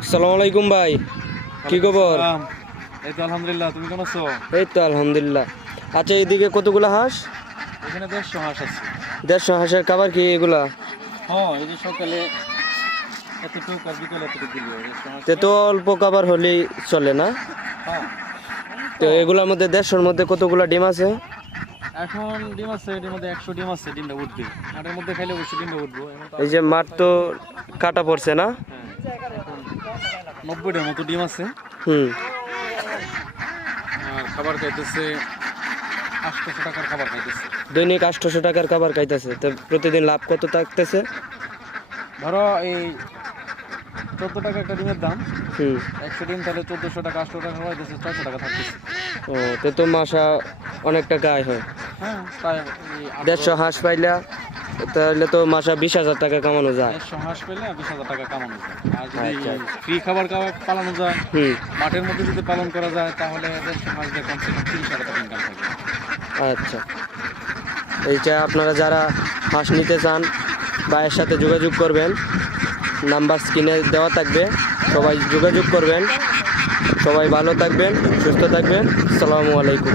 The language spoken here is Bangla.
আসসালামু আলাইকুম ভাই, কি খবর? এই তো আলহামদুলিল্লাহ, তুমি কেমন আছো? এই তো আলহামদুলিল্লাহ। আচ্ছা, এইদিকে কতগুলো হাঁস? এখানে 150 হাঁস আছে। 150 হাঁসের খাবার কি এগুলা? হ্যাঁ, এই যে সকালে এতটুকু আর বিকালে এতটুকু দিল। তে তো অল্প খাবার হলেই চলে না? হ্যাঁ, তো এগুলোর মধ্যে 150-র মধ্যে কতগুলো ডিম আছে? এখন ডিম আছে, এটির মধ্যে 100 ডিম আছে। ডিমটা উঠবে, মাঠের মধ্যে খাইলে অবশ্যই ডিমটা উঠবো। এখন তো এই যে মাঠ তো কাটা পড়ছে না? হ্যাঁ, এখন 90টার মতো ডিম আছে। হুম। আর খাবার খাইতেছে 800 টাকার খাবার খাইতেছে। দৈনিক 800 টাকার খাবার খাইতেছে, তো প্রতিদিন লাভ কত থাকতেছে? ধরো এই 14 টাকা একটা ডিমের দাম। হুম। 100 ডিম তাহলে 1400 টাকা, 800 টাকা খাওয়াইতেছে, 400 টাকা থাকতেছে। ও, তো মাসা অনেক টাকা আয় হয়। হ্যাঁ, তাই এই 150 হাঁস পাইলা তাহলে তো মাসা 20,000 টাকা কামানো যায়। 150 হাঁস পেলে 20,000 টাকা কামানো যায়। আর যদি আচ্ছা। ফ্রি খাবার পালানো যায়, হুম। মাঠের মধ্যে যদি পালন করা যায়, তাহলে 150 হাঁস দিয়ে কমসে কম 30,000 টাকা ইনকাম থাকে। আচ্ছা, এইটা আপনারা যারা হাঁস নিতে চান ভাইয়ের সাথে যোগাযোগ করবেন, নাম্বার স্ক্রিনে দেওয়া থাকবে, সবাই যোগাযোগ করবেন। সবাই ভালো থাকবেন, সুস্থ থাকবেন। আসসালামু আলাইকুম।